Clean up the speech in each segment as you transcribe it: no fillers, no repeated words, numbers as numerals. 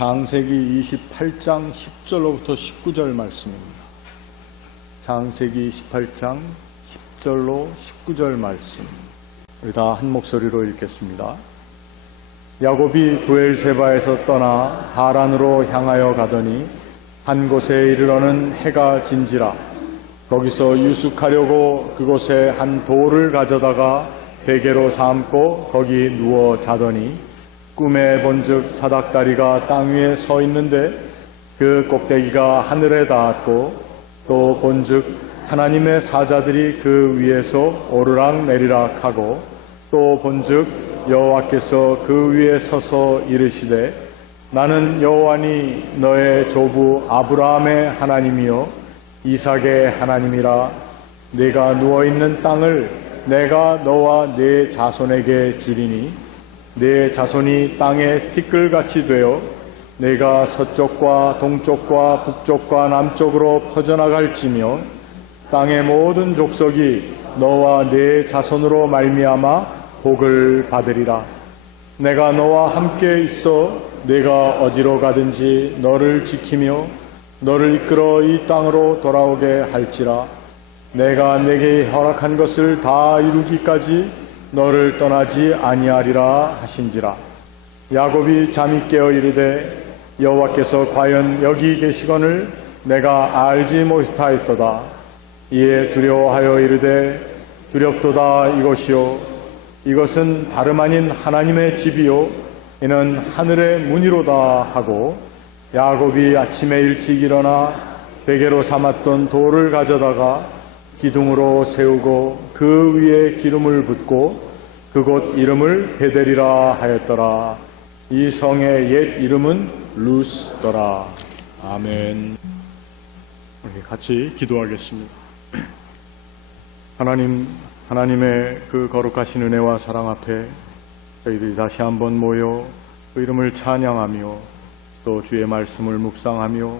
창세기 28장 10절로부터 19절 말씀입니다. 창세기 28장 10절로 19절 말씀. 우리 다 한 목소리로 읽겠습니다. 야곱이 브엘세바에서 떠나 하란으로 향하여 가더니 한 곳에 이르러는 해가 진지라. 거기서 유숙하려고 그곳에 한 돌을 가져다가 베개로 삼고 거기 누워 자더니 꿈에 본즉 사닥다리가 땅 위에 서 있는데 그 꼭대기가 하늘에 닿았고 또 본즉 하나님의 사자들이 그 위에서 오르락 내리락 하고 또 본즉 여호와께서 그 위에 서서 이르시되 나는 여호와니 너의 조부 아브라함의 하나님이요 이삭의 하나님이라. 네가 누워있는 땅을 내가 너와 네 자손에게 주리니 네 자손이 땅에 티끌같이 되어 내가 서쪽과 동쪽과 북쪽과 남쪽으로 퍼져나갈지며 땅의 모든 족속이 너와 네 자손으로 말미암아 복을 받으리라. 내가 너와 함께 있어 네가 어디로 가든지 너를 지키며 너를 이끌어 이 땅으로 돌아오게 할지라. 내가 네게 허락한 것을 다 이루기까지 너를 떠나지 아니하리라 하신지라. 야곱이 잠이 깨어 이르되 여호와께서 과연 여기 계시거늘 내가 알지 못하였도다. 이에 두려워하여 이르되 두렵도다. 이것이요 이것은 다름 아닌 하나님의 집이요 이는 하늘의 문이로다 하고 야곱이 아침에 일찍 일어나 베개로 삼았던 돌을 가져다가 기둥으로 세우고 그 위에 기름을 붓고 그곳 이름을 베델이라 하였더라. 이 성의 옛 이름은 루스더라. 아멘. 우리 같이 기도하겠습니다. 하나님의 그 거룩하신 은혜와 사랑 앞에 저희들이 다시 한번 모여 그 이름을 찬양하며 또 주의 말씀을 묵상하며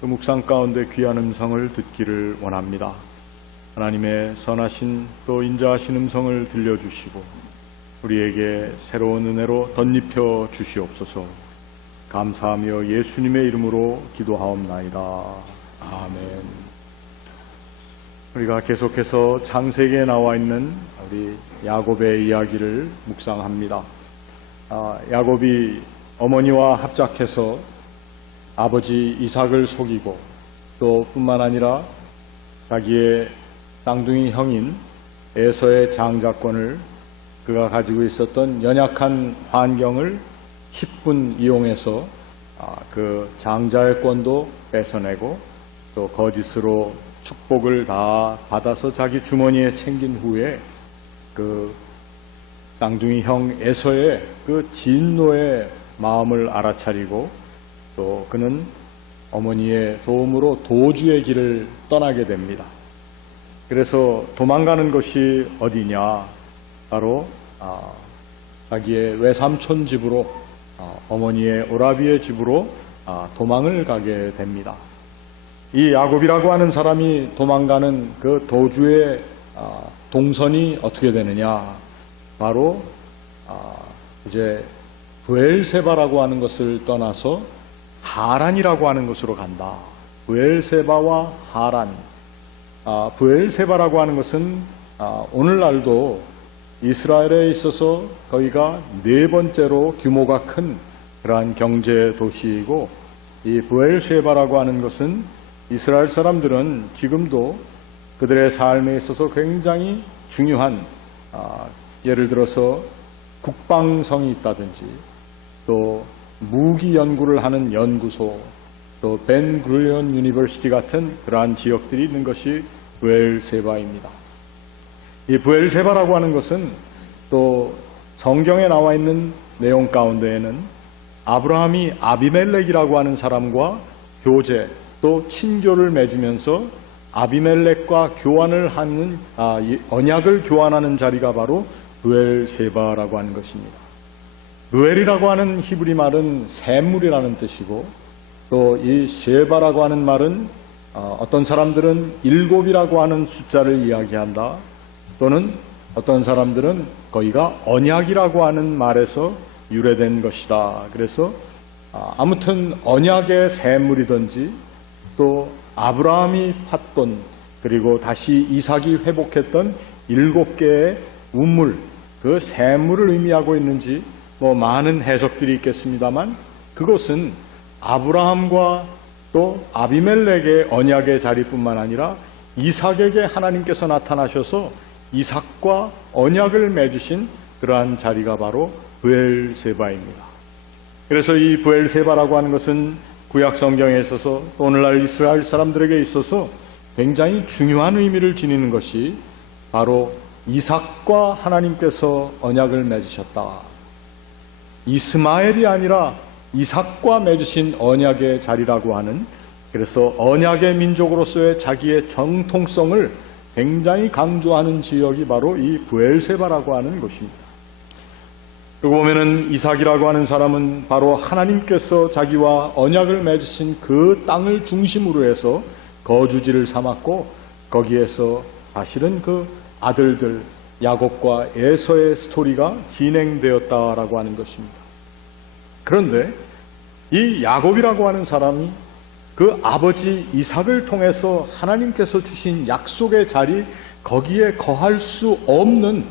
그 묵상 가운데 귀한 음성을 듣기를 원합니다. 하나님의 선하신 또 인자하신 음성을 들려주시고 우리에게 새로운 은혜로 덧입혀 주시옵소서. 감사하며 예수님의 이름으로 기도하옵나이다. 아멘. 우리가 계속해서 창세기에 나와 있는 우리 야곱의 이야기를 묵상합니다. 야곱이 어머니와 합작해서 아버지 이삭을 속이고 또 뿐만 아니라 자기의 쌍둥이 형인 에서의 장자권을 그가 가지고 있었던 연약한 환경을 10분 이용해서 그 장자의 권도 뺏어내고 또 거짓으로 축복을 다 받아서 자기 주머니에 챙긴 후에 그 쌍둥이 형 에서의 그 진노의 마음을 알아차리고 또 그는 어머니의 도움으로 도주의 길을 떠나게 됩니다. 그래서 도망가는 것이 어디냐? 바로 자기의 외삼촌 집으로 어머니의 오라비의 집으로 도망을 가게 됩니다. 이 야곱이라고 하는 사람이 도망가는 그 도주의 동선이 어떻게 되느냐? 바로 이제 브엘세바라고 하는 것을 떠나서 하란이라고 하는 것으로 간다. 브엘세바와 하란. 브엘세바라고 하는 것은 오늘날도 이스라엘에 있어서 거기가 네 번째로 규모가 큰 그러한 경제 도시이고 이 브엘세바라고 하는 것은 이스라엘 사람들은 지금도 그들의 삶에 있어서 굉장히 중요한 예를 들어서 국방성이 있다든지 또 무기 연구를 하는 연구소 또 벤 구리온 유니버시티 같은 그러한 지역들이 있는 것이 브엘세바입니다. 이 브엘세바라고 하는 것은 또 성경에 나와 있는 내용 가운데에는 아브라함이 아비멜렉이라고 하는 사람과 교제 또 친교를 맺으면서 아비멜렉과 교환을 하는 언약을 교환하는 자리가 바로 브엘세바라고 하는 것입니다. 브엘이라고 하는 히브리 말은 샘물이라는 뜻이고 또 이 쉐바라고 하는 말은 어떤 사람들은 7이라고 하는 숫자를 이야기한다. 또는 어떤 사람들은 거기가 언약이라고 하는 말에서 유래된 것이다. 그래서 아무튼 언약의 샘물이든지 또 아브라함이 팠던 그리고 다시 이삭이 회복했던 7개의 우물, 그 샘물을 의미하고 있는지 많은 해석들이 있겠습니다만 그것은 아브라함과 또 아비멜렉의 언약의 자리뿐만 아니라 이삭에게 하나님께서 나타나셔서 이삭과 언약을 맺으신 그러한 자리가 바로 브엘세바입니다. 그래서 이 브엘세바라고 하는 것은 구약 성경에 있어서 또 오늘날 이스라엘 사람들에게 있어서 굉장히 중요한 의미를 지니는 것이 바로 이삭과 하나님께서 언약을 맺으셨다. 이스마엘이 아니라 이삭과 맺으신 언약의 자리라고 하는, 그래서 언약의 민족으로서의 자기의 정통성을 굉장히 강조하는 지역이 바로 이 브엘세바라고 하는 곳입니다. 그리고 보면은 이삭이라고 하는 사람은 바로 하나님께서 자기와 언약을 맺으신 그 땅을 중심으로 해서 거주지를 삼았고 거기에서 사실은 그 아들들 야곱과 에서의 스토리가 진행되었다라고 하는 것입니다. 그런데 이 야곱이라고 하는 사람이 그 아버지 이삭을 통해서 하나님께서 주신 약속의 자리, 거기에 거할 수 없는,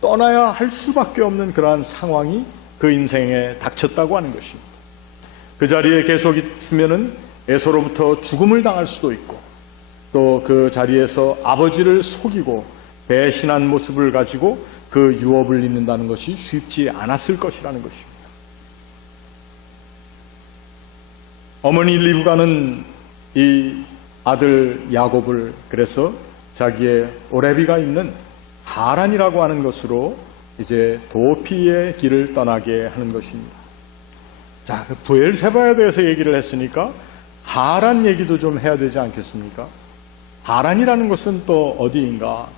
떠나야 할 수밖에 없는 그러한 상황이 그 인생에 닥쳤다고 하는 것입니다. 그 자리에 계속 있으면은 에서로부터 죽음을 당할 수도 있고 또 그 자리에서 아버지를 속이고 배신한 모습을 가지고 그 유업을 잇는다는 것이 쉽지 않았을 것이라는 것입니다. 어머니 리브가는 이 아들 야곱을 그래서 자기의 오레비가 있는 하란이라고 하는 것으로 이제 도피의 길을 떠나게 하는 것입니다. 자, 그 브엘세바에 대해서 얘기를 했으니까 하란 얘기도 좀 해야 되지 않겠습니까? 하란이라는 것은 또 어디인가?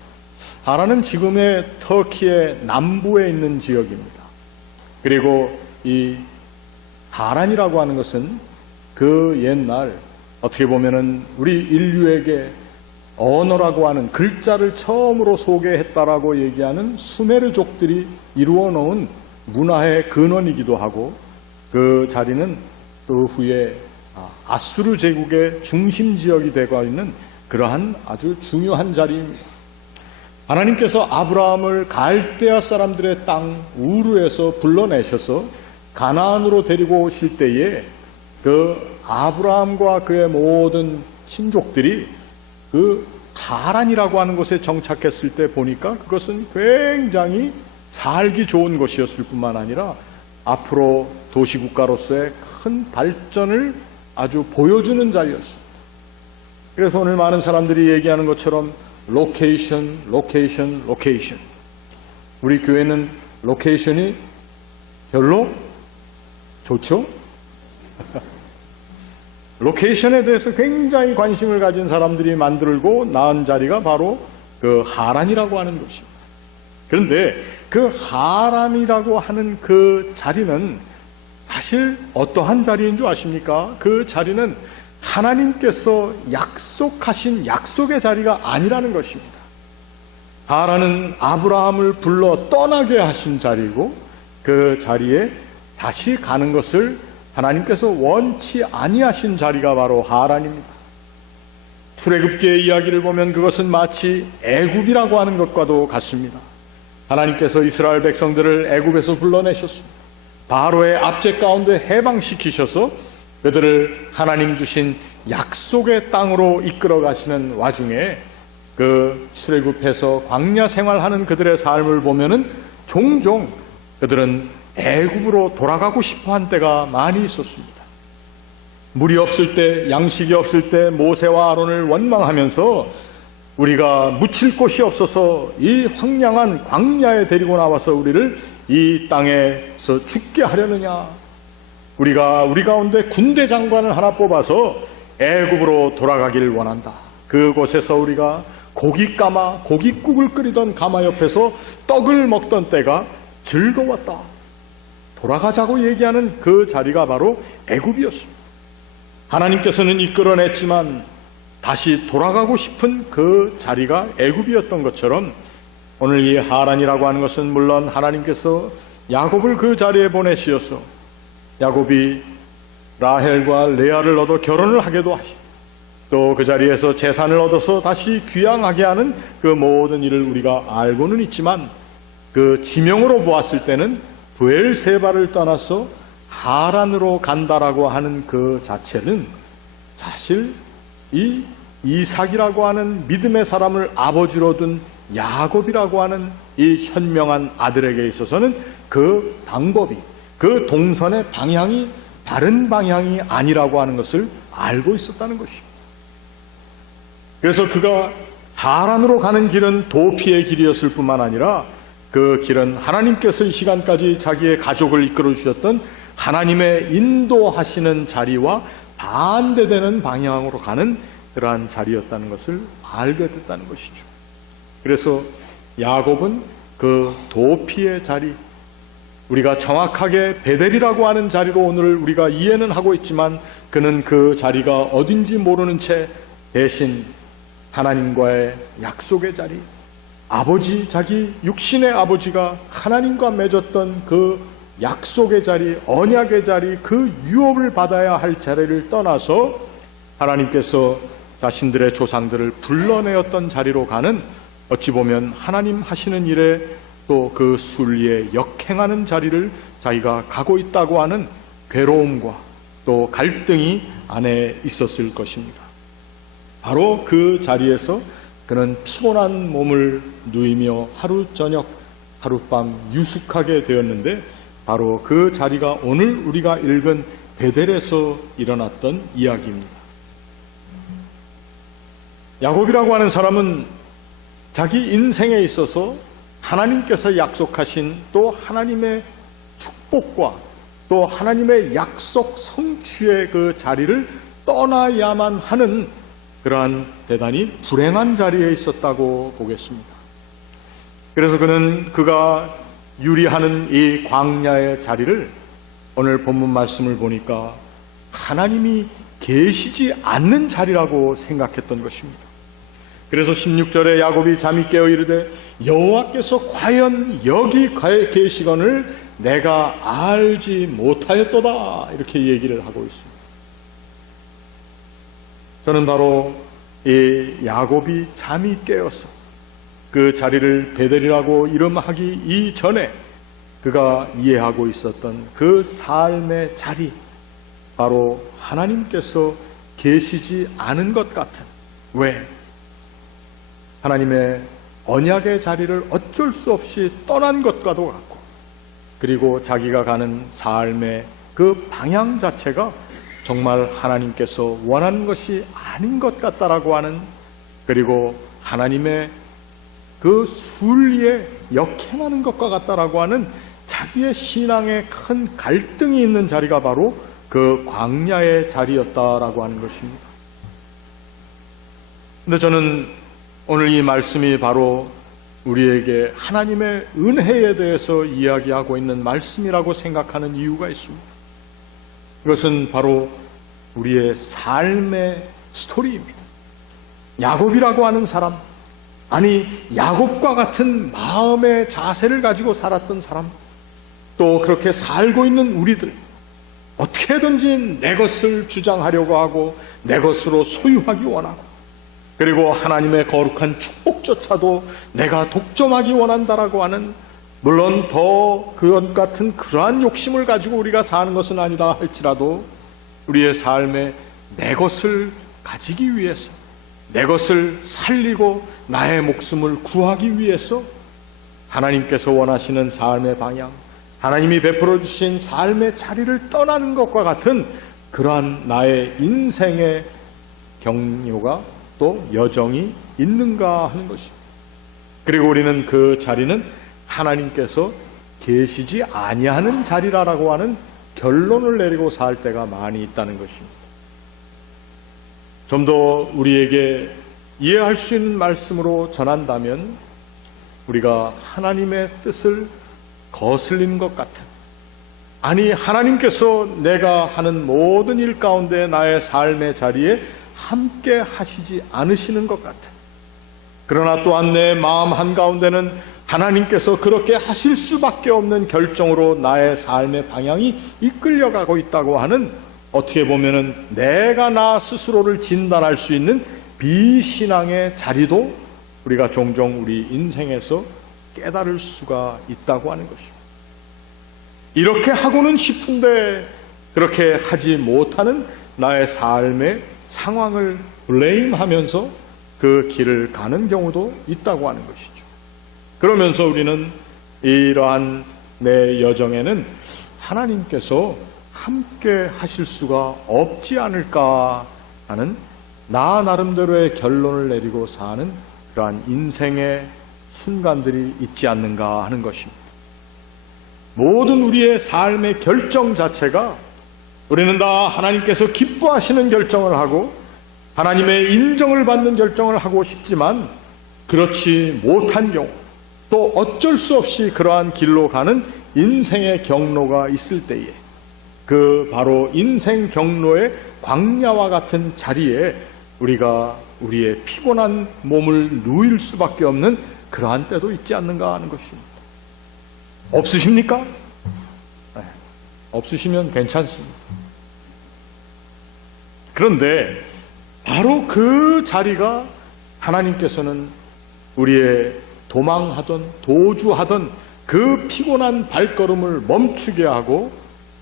하란은 지금의 터키의 남부에 있는 지역입니다. 그리고 이 하란이라고 하는 것은 그 옛날 어떻게 보면은 우리 인류에게 언어라고 하는 글자를 처음으로 소개했다라고 얘기하는 수메르족들이 이루어 놓은 문화의 근원이기도 하고 그 자리는 또 후에 아수르 제국의 중심 지역이 되고 있는 그러한 아주 중요한 자리입니다. 하나님께서 아브라함을 갈대아 사람들의 땅 우르에서 불러내셔서 가나안으로 데리고 오실 때에 그 아브라함과 그의 모든 친족들이 그 하란이라고 하는 곳에 정착했을 때 보니까 그것은 굉장히 살기 좋은 곳이었을 뿐만 아니라 앞으로 도시국가로서의 큰 발전을 아주 보여주는 자리였습니다. 그래서 오늘 많은 사람들이 얘기하는 것처럼 로케이션, 로케이션, 로케이션. 우리 교회는 로케이션이 별로 좋죠? 로케이션에 대해서 굉장히 관심을 가진 사람들이 만들고 낳은 자리가 바로 그 하란이라고 하는 곳입니다. 그런데 그 하란이라고 하는 그 자리는 사실 어떠한 자리인 줄 아십니까? 그 자리는 하나님께서 약속하신 약속의 자리가 아니라는 것입니다. 하란은 아브라함을 불러 떠나게 하신 자리고 그 자리에 다시 가는 것을 하나님께서 원치 아니하신 자리가 바로 하란입니다. 출애굽기의 이야기를 보면 그것은 마치 애굽이라고 하는 것과도 같습니다. 하나님께서 이스라엘 백성들을 애굽에서 불러내셨습니다. 바로의 압제 가운데 해방시키셔서 그들을 하나님 주신 약속의 땅으로 이끌어 가시는 와중에 그 출애굽해서 광야 생활하는 그들의 삶을 보면은 종종 그들은 애굽으로 돌아가고 싶어 한 때가 많이 있었습니다. 물이 없을 때, 양식이 없을 때 모세와 아론을 원망하면서 우리가 묻힐 곳이 없어서 이 황량한 광야에 데리고 나와서 우리를 이 땅에서 죽게 하려느냐. 우리가 우리 가운데 군대 장관을 하나 뽑아서 애굽으로 돌아가길 원한다. 그곳에서 우리가 고깃국을 끓이던 가마 옆에서 떡을 먹던 때가 즐거웠다. 돌아가자고 얘기하는 그 자리가 바로 애굽이었습니다. 하나님께서는 이끌어냈지만 다시 돌아가고 싶은 그 자리가 애굽이었던 것처럼 오늘 이 하란이라고 하는 것은 물론 하나님께서 야곱을 그 자리에 보내시어서 야곱이 라헬과 레아를 얻어 결혼을 하게도 하시고 또 그 자리에서 재산을 얻어서 다시 귀양하게 하는 그 모든 일을 우리가 알고는 있지만 그 지명으로 보았을 때는 브엘세바를 떠나서 하란으로 간다라고 하는 그 자체는 사실 이 이삭이라고 하는 믿음의 사람을 아버지로 둔 야곱이라고 하는 이 현명한 아들에게 있어서는 그 방법이, 그 동선의 방향이 다른 방향이 아니라고 하는 것을 알고 있었다는 것입니다. 그래서 그가 하란으로 가는 길은 도피의 길이었을 뿐만 아니라 그 길은 하나님께서 이 시간까지 자기의 가족을 이끌어 주셨던 하나님의 인도하시는 자리와 반대되는 방향으로 가는 그러한 자리였다는 것을 알게 됐다는 것이죠. 그래서 야곱은 그 도피의 자리, 우리가 정확하게 베델이라고 하는 자리로 오늘 우리가 이해는 하고 있지만 그는 그 자리가 어딘지 모르는 채 대신 하나님과의 약속의 자리, 아버지, 자기 육신의 아버지가 하나님과 맺었던 그 약속의 자리, 언약의 자리, 그 유업을 받아야 할 자리를 떠나서 하나님께서 자신들의 조상들을 불러내었던 자리로 가는, 어찌 보면 하나님 하시는 일에 또 그 순리에 역행하는 자리를 자기가 가고 있다고 하는 괴로움과 또 갈등이 안에 있었을 것입니다. 바로 그 자리에서 그는 피곤한 몸을 누이며 하루 저녁 하룻밤 유숙하게 되었는데 바로 그 자리가 오늘 우리가 읽은 베델에서 일어났던 이야기입니다. 야곱이라고 하는 사람은 자기 인생에 있어서 하나님께서 약속하신 또 하나님의 축복과 또 하나님의 약속 성취의 그 자리를 떠나야만 하는 그러한 대단히 불행한 자리에 있었다고 보겠습니다. 그래서 그는 그가 유리하는 이 광야의 자리를 오늘 본문 말씀을 보니까 하나님이 계시지 않는 자리라고 생각했던 것입니다. 그래서 16절에 야곱이 잠이 깨어 이르되 여호와께서 과연 여기 계시거늘 내가 알지 못하였도다, 이렇게 얘기를 하고 있습니다. 저는 바로 이 야곱이 잠이 깨어서 그 자리를 베델이라고 이름하기 이전에 그가 이해하고 있었던 그 삶의 자리, 바로 하나님께서 계시지 않은 것 같은, 왜? 하나님의 언약의 자리를 어쩔 수 없이 떠난 것과도 같고, 그리고 자기가 가는 삶의 그 방향 자체가 정말 하나님께서 원하는 것이 아닌 것 같다라고 하는, 그리고 하나님의 그 순리에 역행하는 것과 같다라고 하는 자기의 신앙에 큰 갈등이 있는 자리가 바로 그 광야의 자리였다라고 하는 것입니다. 근데 저는 오늘 이 말씀이 바로 우리에게 하나님의 은혜에 대해서 이야기하고 있는 말씀이라고 생각하는 이유가 있습니다. 이것은 바로 우리의 삶의 스토리입니다. 야곱이라고 하는 사람, 아니 야곱과 같은 마음의 자세를 가지고 살았던 사람, 또 그렇게 살고 있는 우리들, 어떻게든지 내 것을 주장하려고 하고 내 것으로 소유하기 원하고, 그리고 하나님의 거룩한 축복조차도 내가 독점하기 원한다라고 하는, 물론 더 그것 같은 그러한 욕심을 가지고 우리가 사는 것은 아니다 할지라도 우리의 삶에 내 것을 가지기 위해서, 내 것을 살리고 나의 목숨을 구하기 위해서 하나님께서 원하시는 삶의 방향, 하나님이 베풀어 주신 삶의 자리를 떠나는 것과 같은 그러한 나의 인생의 경로가 또 여정이 있는가 하는 것입니다. 그리고 우리는 그 자리는 하나님께서 계시지 아니하는 자리라고 하는 결론을 내리고 살 때가 많이 있다는 것입니다. 좀 더 우리에게 이해할 수 있는 말씀으로 전한다면 우리가 하나님의 뜻을 거슬리는 것 같은, 아니 하나님께서 내가 하는 모든 일 가운데 나의 삶의 자리에 함께 하시지 않으시는 것 같은, 그러나 또한 내 마음 한가운데는 하나님께서 그렇게 하실 수밖에 없는 결정으로 나의 삶의 방향이 이끌려가고 있다고 하는 어떻게 보면은 내가 나 스스로를 진단할 수 있는 비신앙의 자리도 우리가 종종 우리 인생에서 깨달을 수가 있다고 하는 것입니다. 이렇게 하고는 싶은데 그렇게 하지 못하는 나의 삶의 상황을 블레임하면서 그 길을 가는 경우도 있다고 하는 것이죠. 그러면서 우리는 이러한 내 여정에는 하나님께서 함께 하실 수가 없지 않을까 하는 나 나름대로의 결론을 내리고 사는 그러한 인생의 순간들이 있지 않는가 하는 것입니다. 모든 우리의 삶의 결정 자체가 우리는 다 하나님께서 기뻐하시는 결정을 하고 하나님의 인정을 받는 결정을 하고 싶지만 그렇지 못한 경우 또 어쩔 수 없이 그러한 길로 가는 인생의 경로가 있을 때에 그 바로 인생 경로의 광야와 같은 자리에 우리가 우리의 피곤한 몸을 누일 수밖에 없는 그러한 때도 있지 않는가 하는 것입니다. 없으십니까? 네, 없으시면 괜찮습니다. 그런데 바로 그 자리가 하나님께서는 우리의 도망하던 도주하던 그 피곤한 발걸음을 멈추게 하고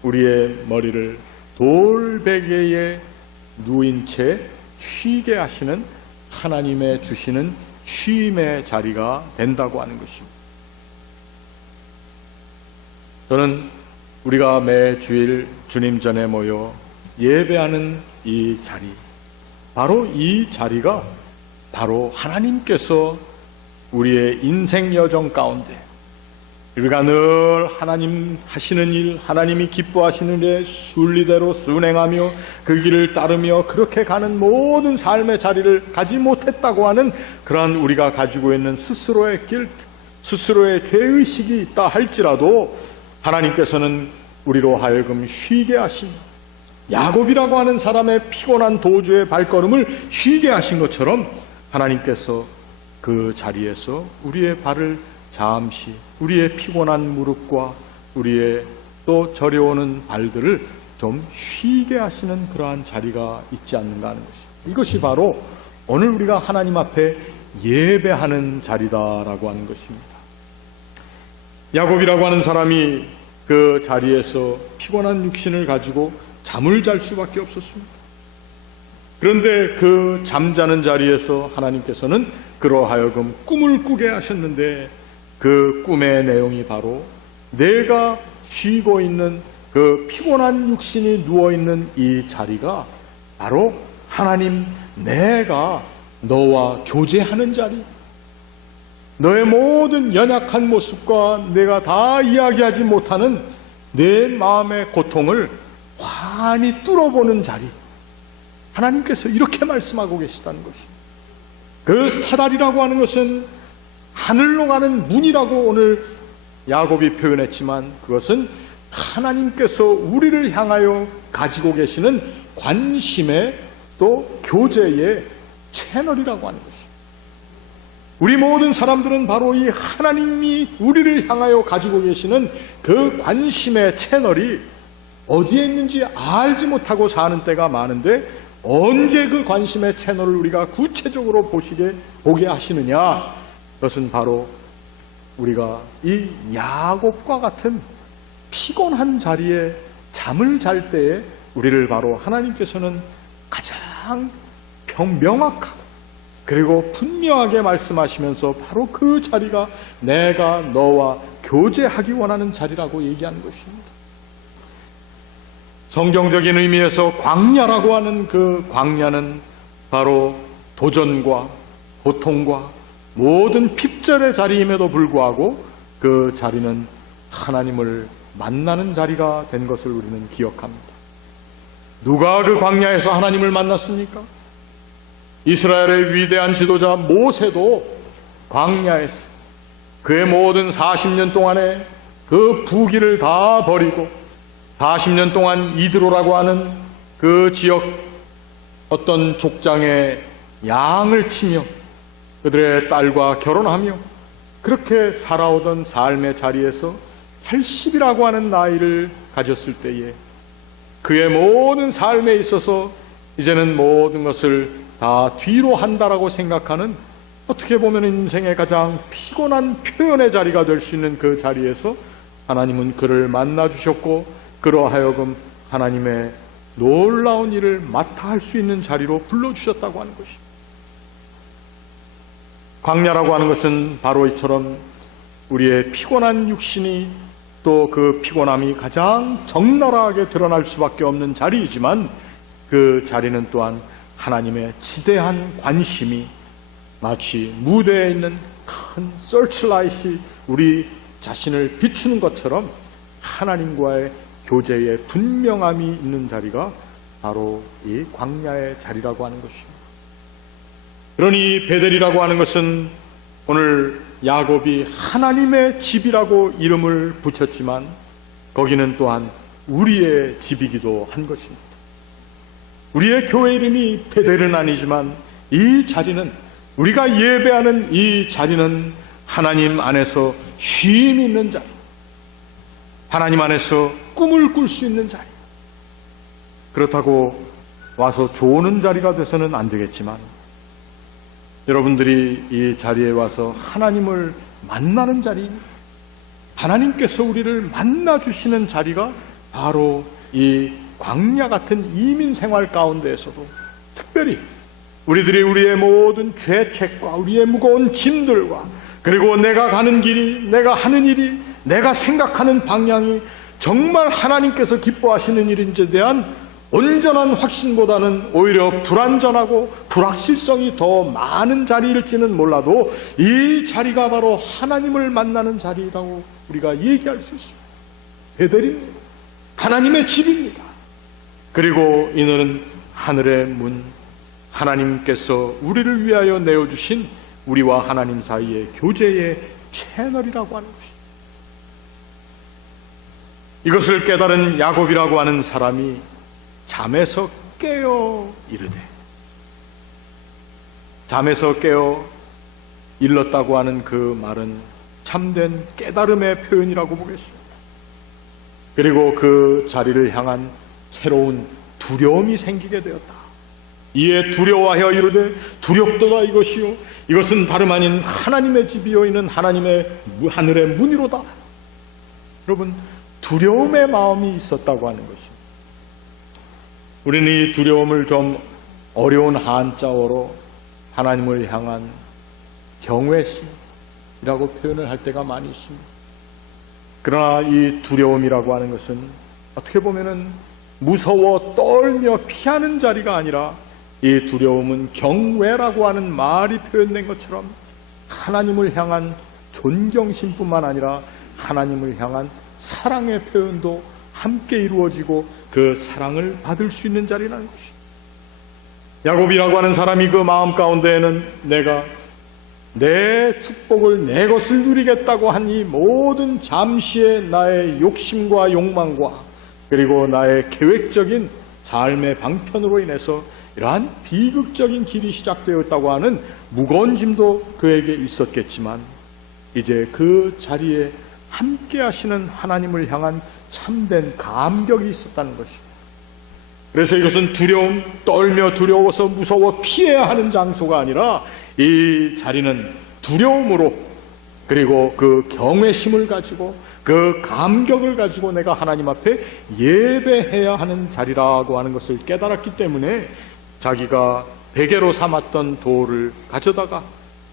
우리의 머리를 돌베개에 누인 채 쉬게 하시는 하나님의 주시는 쉼의 자리가 된다고 하는 것입니다. 저는 우리가 매 주일 주님 전에 모여 예배하는 이 자리, 바로 이 자리가 바로 하나님께서 우리의 인생 여정 가운데 우리가 늘 하나님 하시는 일, 하나님이 기뻐하시는 일에 순리대로 순행하며 그 길을 따르며 그렇게 가는 모든 삶의 자리를 가지 못했다고 하는 그러한 우리가 가지고 있는 스스로의 길, 스스로의 죄의식이 있다 할지라도 하나님께서는 우리로 하여금 쉬게 하신 야곱이라고 하는 사람의 피곤한 도주의 발걸음을 쉬게 하신 것처럼 하나님께서 그 자리에서 우리의 발을 잠시 우리의 피곤한 무릎과 우리의 또 저려오는 발들을 좀 쉬게 하시는 그러한 자리가 있지 않는가 하는 것입니다. 이것이 바로 오늘 우리가 하나님 앞에 예배하는 자리다라고 하는 것입니다. 야곱이라고 하는 사람이 그 자리에서 피곤한 육신을 가지고 잠을 잘 수밖에 없었습니다. 그런데 그 잠자는 자리에서 하나님께서는 그로 하여금 꿈을 꾸게 하셨는데 그 꿈의 내용이 바로 내가 쉬고 있는 그 피곤한 육신이 누워있는 이 자리가 바로 하나님 내가 너와 교제하는 자리, 너의 모든 연약한 모습과 내가 다 이야기하지 못하는 내 마음의 고통을 환히 뚫어보는 자리, 하나님께서 이렇게 말씀하고 계시다는 것입니다. 그 사다리라고 하는 것은 하늘로 가는 문이라고 오늘 야곱이 표현했지만 그것은 하나님께서 우리를 향하여 가지고 계시는 관심의 또 교제의 채널이라고 하는 것입니다. 우리 모든 사람들은 바로 이 하나님이 우리를 향하여 가지고 계시는 그 관심의 채널이 어디에 있는지 알지 못하고 사는 때가 많은데 언제 그 관심의 채널을 우리가 구체적으로 보게 하시느냐? 그것은 바로 우리가 이 야곱과 같은 피곤한 자리에 잠을 잘 때에 우리를 바로 하나님께서는 가장 명확하고 그리고 분명하게 말씀하시면서 바로 그 자리가 내가 너와 교제하기 원하는 자리라고 얘기하는 것입니다. 성경적인 의미에서 광야라고 하는 그 광야는 바로 도전과 고통과 모든 핍절의 자리임에도 불구하고 그 자리는 하나님을 만나는 자리가 된 것을 우리는 기억합니다. 누가 그 광야에서 하나님을 만났습니까? 이스라엘의 위대한 지도자 모세도 광야에서 그의 모든 40년 동안의 그 부귀를 다 버리고 40년 동안 이드로라고 하는 그 지역 어떤 족장의 양을 치며 그들의 딸과 결혼하며 그렇게 살아오던 삶의 자리에서 80이라고 하는 나이를 가졌을 때에 그의 모든 삶에 있어서 이제는 모든 것을 다 뒤로 한다라고 생각하는, 어떻게 보면 인생의 가장 피곤한 표현의 자리가 될 수 있는 그 자리에서 하나님은 그를 만나 주셨고, 그로 하여금 하나님의 놀라운 일을 맡아 할 수 있는 자리로 불러주셨다고 하는 것입니다. 광야라고 하는 것은 바로 이처럼 우리의 피곤한 육신이 또 그 피곤함이 가장 적나라하게 드러날 수밖에 없는 자리이지만, 그 자리는 또한 하나님의 지대한 관심이 마치 무대에 있는 큰 서치라이트이 우리 자신을 비추는 것처럼 하나님과의 교제의 분명함이 있는 자리가 바로 이 광야의 자리라고 하는 것입니다. 그러니 베델이라고 하는 것은 오늘 야곱이 하나님의 집이라고 이름을 붙였지만 거기는 또한 우리의 집이기도 한 것입니다. 우리의 교회 이름이 베델은 아니지만 이 자리는, 우리가 예배하는 이 자리는 하나님 안에서 쉼이 있는 자리, 하나님 안에서 꿈을 꿀 수 있는 자리. 그렇다고 와서 조는 자리가 돼서는 안 되겠지만, 여러분들이 이 자리에 와서 하나님을 만나는 자리, 하나님께서 우리를 만나주시는 자리가 바로 이 광야 같은 이민 생활 가운데에서도 특별히 우리들이 우리의 모든 죄책과 우리의 무거운 짐들과, 그리고 내가 가는 길이, 내가 하는 일이, 내가 생각하는 방향이 정말 하나님께서 기뻐하시는 일인지에 대한 온전한 확신보다는 오히려 불안전하고 불확실성이 더 많은 자리일지는 몰라도 이 자리가 바로 하나님을 만나는 자리라고 우리가 얘기할 수 있습니다. 베델입니다. 하나님의 집입니다. 그리고 이는 하늘의 문, 하나님께서 우리를 위하여 내어주신 우리와 하나님 사이의 교제의 채널이라고 하는 것입니다. 이것을 깨달은 야곱이라고 하는 사람이 잠에서 깨어 이르되, 잠에서 깨어 일렀다고 하는 그 말은 참된 깨달음의 표현이라고 보겠습니다. 그리고 그 자리를 향한 새로운 두려움이 생기게 되었다. 이에 두려워하여 이르되, 두렵도다 이것이요, 이것은 다름 아닌 하나님의 집이요 이는 하나님의 하늘의 문이로다. 여러분, 두려움의 마음이 있었다고 하는 것입니다. 우리는 이 두려움을 좀 어려운 한자어로 하나님을 향한 경외심이라고 표현을 할 때가 많이 있습니다. 그러나 이 두려움이라고 하는 것은 어떻게 보면은 무서워 떨며 피하는 자리가 아니라, 이 두려움은 경외라고 하는 말이 표현된 것처럼 하나님을 향한 존경심뿐만 아니라 하나님을 향한 사랑의 표현도 함께 이루어지고 그 사랑을 받을 수 있는 자리라는 것입니다. 야곱이라고 하는 사람이 그 마음 가운데에는 내가 내 축복을, 내 것을 누리겠다고 한 이 모든 잠시의 나의 욕심과 욕망과 그리고 나의 계획적인 삶의 방편으로 인해서 이러한 비극적인 길이 시작되었다고 하는 무거운 짐도 그에게 있었겠지만, 이제 그 자리에 함께 하시는 하나님을 향한 참된 감격이 있었다는 것입니다. 그래서 이것은 두려움, 떨며 두려워서 무서워 피해야 하는 장소가 아니라, 이 자리는 두려움으로, 그리고 그 경외심을 가지고 그 감격을 가지고 내가 하나님 앞에 예배해야 하는 자리라고 하는 것을 깨달았기 때문에 자기가 베개로 삼았던 돌을 가져다가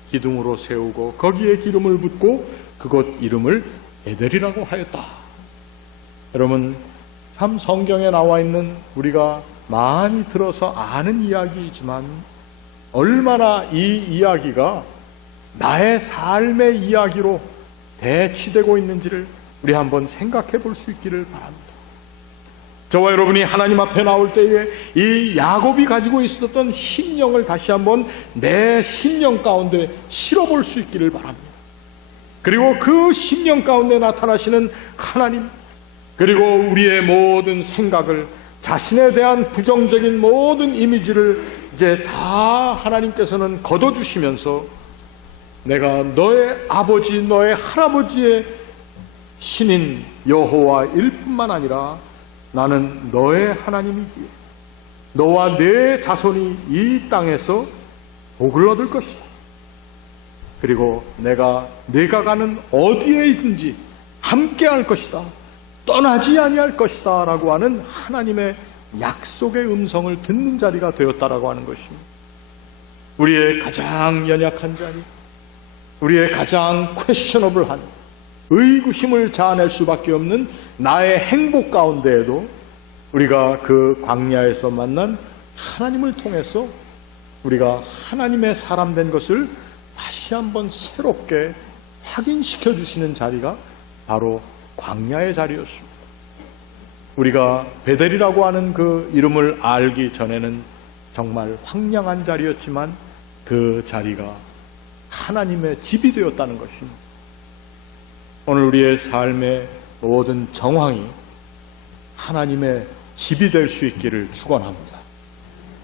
기둥으로 세우고 거기에 기름을 붓고 그곳 이름을 베델이라고 하였다. 여러분, 참 성경에 나와 있는 우리가 많이 들어서 아는 이야기이지만 얼마나 이 이야기가 나의 삶의 이야기로 대치되고 있는지를 우리 한번 생각해 볼 수 있기를 바랍니다. 저와 여러분이 하나님 앞에 나올 때에 이 야곱이 가지고 있었던 심령을 다시 한번 내 심령 가운데 실어볼 수 있기를 바랍니다. 그리고 그 심령 가운데 나타나시는 하나님, 그리고 우리의 모든 생각을, 자신에 대한 부정적인 모든 이미지를 이제 다 하나님께서는 걷어주시면서 내가 너의 아버지, 너의 할아버지의 신인 여호와일 뿐만 아니라 나는 너의 하나님이기에 너와 내 자손이 이 땅에서 복을 얻을 것이다. 그리고 내가 가는 어디에 있든지 함께 할 것이다. 떠나지 아니할 것이다 라고 하는 하나님의 약속의 음성을 듣는 자리가 되었다라고 하는 것입니다. 우리의 가장 연약한 자리, 우리의 가장 퀘셔너블한 의구심을 자아낼 수밖에 없는 나의 행복 가운데에도 우리가 그 광야에서 만난 하나님을 통해서 우리가 하나님의 사람 된 것을 다시 한번 새롭게 확인시켜 주시는 자리가 바로 광야의 자리였습니다. 우리가 베델이라고 하는 그 이름을 알기 전에는 정말 황량한 자리였지만 그 자리가 하나님의 집이 되었다는 것입니다. 오늘 우리의 삶의 모든 정황이 하나님의 집이 될 수 있기를 축원합니다.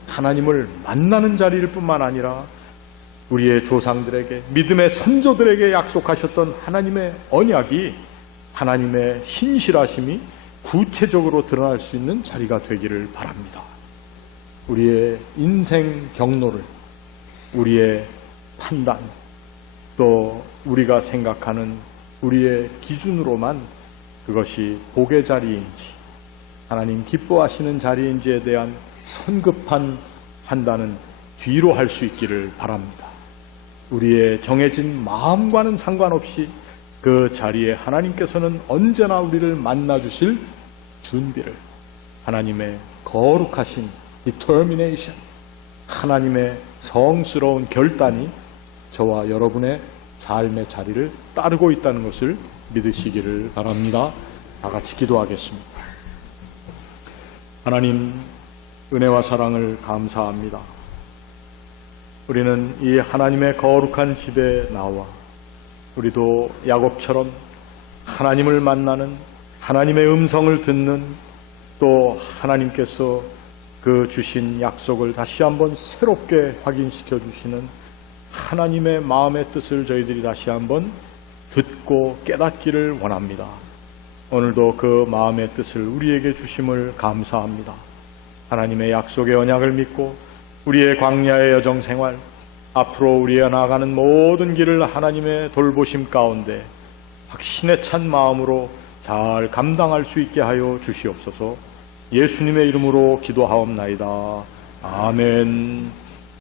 하나님을 만나는 자리일 뿐만 아니라 우리의 조상들에게, 믿음의 선조들에게 약속하셨던 하나님의 언약이, 하나님의 신실하심이 구체적으로 드러날 수 있는 자리가 되기를 바랍니다. 우리의 인생 경로를, 우리의 판단, 또 우리가 생각하는 우리의 기준으로만 그것이 복의 자리인지 하나님 기뻐하시는 자리인지에 대한 성급한 판단은 뒤로 할 수 있기를 바랍니다. 우리의 정해진 마음과는 상관없이 그 자리에 하나님께서는 언제나 우리를 만나 주실 준비를, 하나님의 거룩하신 determination, 하나님의 성스러운 결단이 저와 여러분의 삶의 자리를 따르고 있다는 것을 믿으시기를 바랍니다. 다 같이 기도하겠습니다. 하나님, 은혜와 사랑을 감사합니다. 우리는 이 하나님의 거룩한 집에 나와 우리도 야곱처럼 하나님을 만나는, 하나님의 음성을 듣는, 또 하나님께서 그 주신 약속을 다시 한번 새롭게 확인시켜 주시는 하나님의 마음의 뜻을 저희들이 다시 한번 듣고 깨닫기를 원합니다. 오늘도 그 마음의 뜻을 우리에게 주심을 감사합니다. 하나님의 약속의 언약을 믿고 우리의 광야의 여정 생활, 앞으로 우리가 나아가는 모든 길을 하나님의 돌보심 가운데 확신에 찬 마음으로 잘 감당할 수 있게 하여 주시옵소서. 예수님의 이름으로 기도하옵나이다. 아멘.